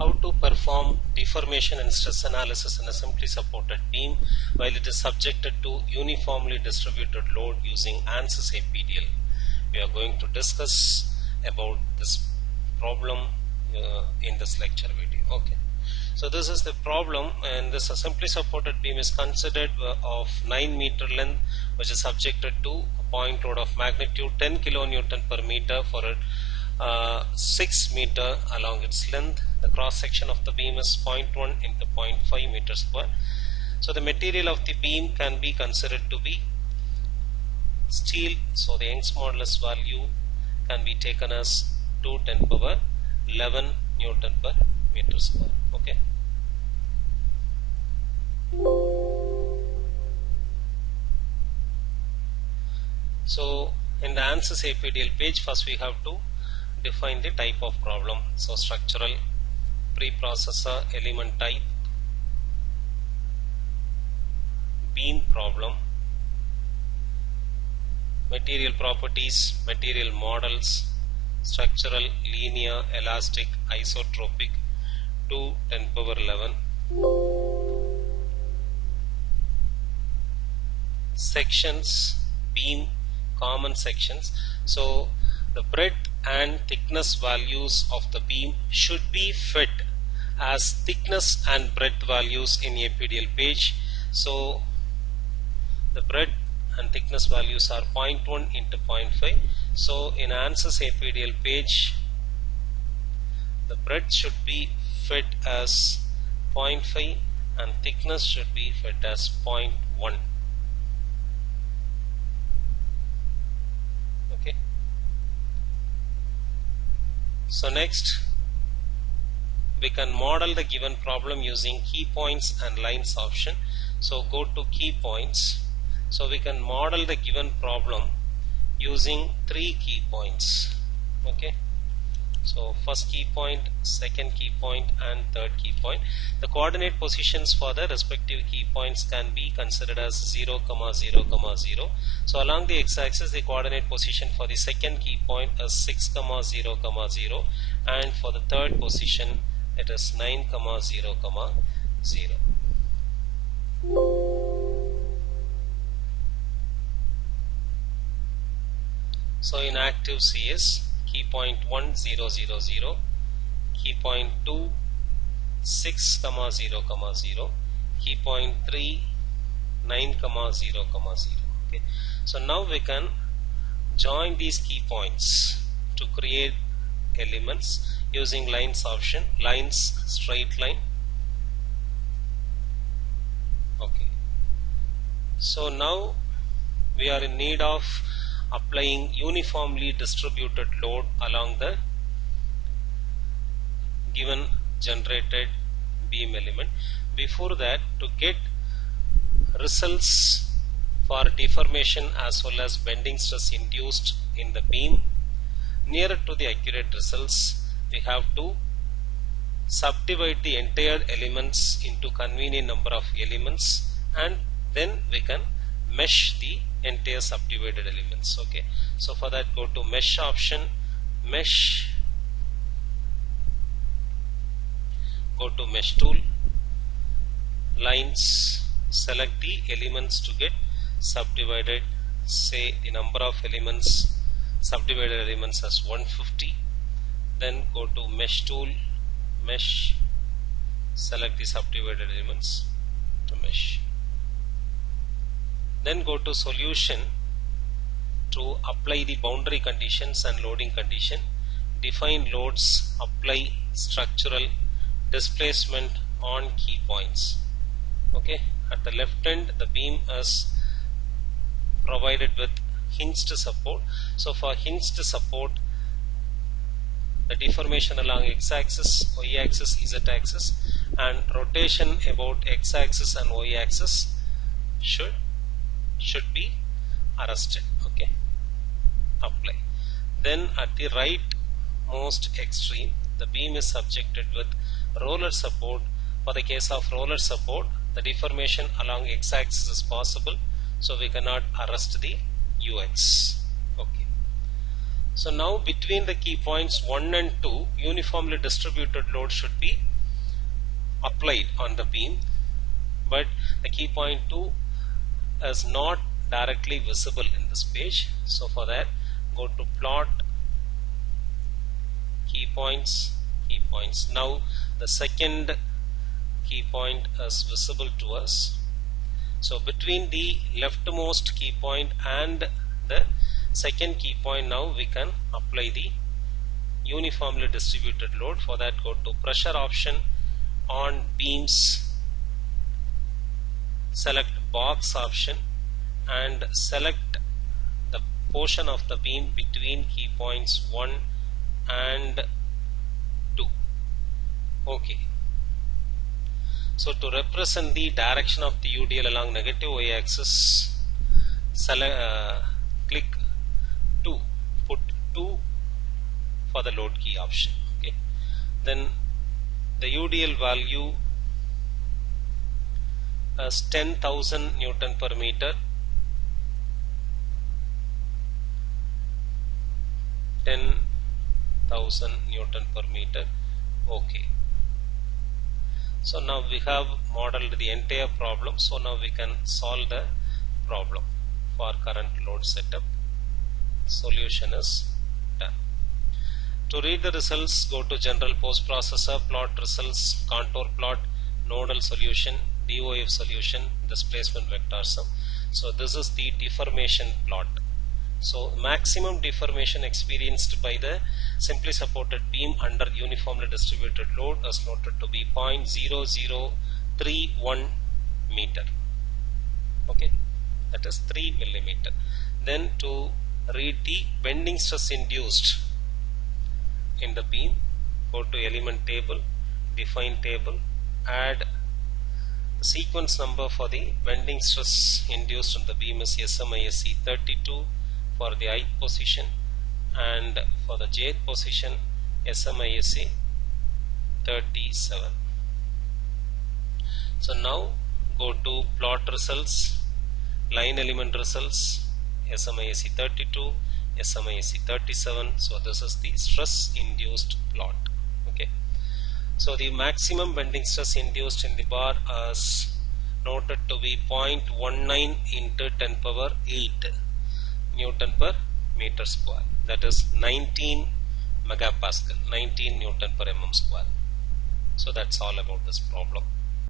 how to perform deformation and stress analysis in a simply supported beam while it is subjected to uniformly distributed load using ANSYS APDL. We are going to discuss about this problem in this lecture video. Okay. So this is the problem, and this simply supported beam is considered of 9 meter length, which is subjected to a point load of magnitude 10 kilonewton per meter for a 6 meter along its length. The cross section of the beam is 0.1 into 0.5 meters square. So the material of the beam can be considered to be steel. So the Young's modulus value can be taken as 2 × 10 power 11 Newton per meter square. Okay. So in the ANSYS APDL page, first we have to define the type of problem. So structural, preprocessor, element type, beam problem, material properties, material models, structural, linear, elastic, isotropic, 2 × 10 power 11. Sections, beam, common sections. So the breadth and thickness values of the beam should be fed as thickness and breadth values in APDL page. So the breadth and thickness values are 0.1 into 0.5. So in ANSYS APDL page, the breadth should be fed as 0.5 and thickness should be fed as 0.1. Okay. So next we can model the given problem using key points and lines option. So go to key points. So we can model the given problem using 3 key points. Okay. So first key point, second key point, and third key point. The coordinate positions for the respective key points can be considered as 0, 0, 0. So along the x-axis, the coordinate position for the second key point is 6, 0, 0, and for the third position it is 9, 0, 0. So in active CS, key point 1, 0, 0, 0, key point 2, 6, 0, 0, key point 3, 9, 0, 0. Okay. So now we can join these key points to create elements using lines option, lines, straight line. Okay. So now we are in need of applying uniformly distributed load along the given generated beam element. Before that, to get results for deformation as well as bending stress induced in the beam nearer to the accurate results, we have to subdivide the entire elements into convenient number of elements, and then we can mesh the entire subdivided elements. Okay. So for that, go to mesh option, mesh, go to mesh tool, lines, select the elements to get subdivided. Say the number of elements, subdivided elements as 150. Then go to mesh tool, mesh, select the subdivided elements to mesh. Then go to solution to apply the boundary conditions and loading condition. Define loads, apply structural displacement on key points. Okay. At the left end, the beam is provided with hinged support. So for hinged support, the deformation along x-axis, y-axis, z-axis, and rotation about x-axis and y-axis should be arrested. Okay. Apply. Then at the right most extreme, the beam is subjected with roller support. For the case of roller support, the deformation along x-axis is possible, so we cannot arrest the ux. Okay. So now between the key points 1 and 2, uniformly distributed load should be applied on the beam, but the key point 2 is not directly visible in this page. So for that, go to plot key points. Now the second key point is visible to us. So between the leftmost key point and the second key point, now we can apply the uniformly distributed load. For that, go to pressure option on beams, select box option and select the portion of the beam between key points 1 and 2. Okay. So to represent the direction of the UDL along negative y-axis, click 2, put 2 for the load key option. Okay. Then the UDL value is 10,000 Newton per meter. 10,000 Newton per meter. Okay. So now we have modeled the entire problem. So now we can solve the problem for current load setup. Solution is done. To read the results, go to General Post Processor, Plot Results, Contour Plot, Nodal Solution, DOF Solution, Displacement Vector Sum. So this is the deformation plot. So maximum deformation experienced by the simply supported beam under uniformly distributed load is noted to be 0.0031 meter. Okay, that is 3 millimeter. Then to read the bending stress induced in the beam, go to element table, define table, add the sequence number for the bending stress induced in the beam is SMISC 32 for the ith position, and for the jth position SMISC 37. So now go to plot results, line element results, SMISC 32, SMISC 37. So this is the stress induced plot. Okay. So the maximum bending stress induced in the bar is noted to be 0.19 into 10 power 8 Newton per meter square, that is 19 megapascal, 19 Newton per mm square. So that's all about this problem.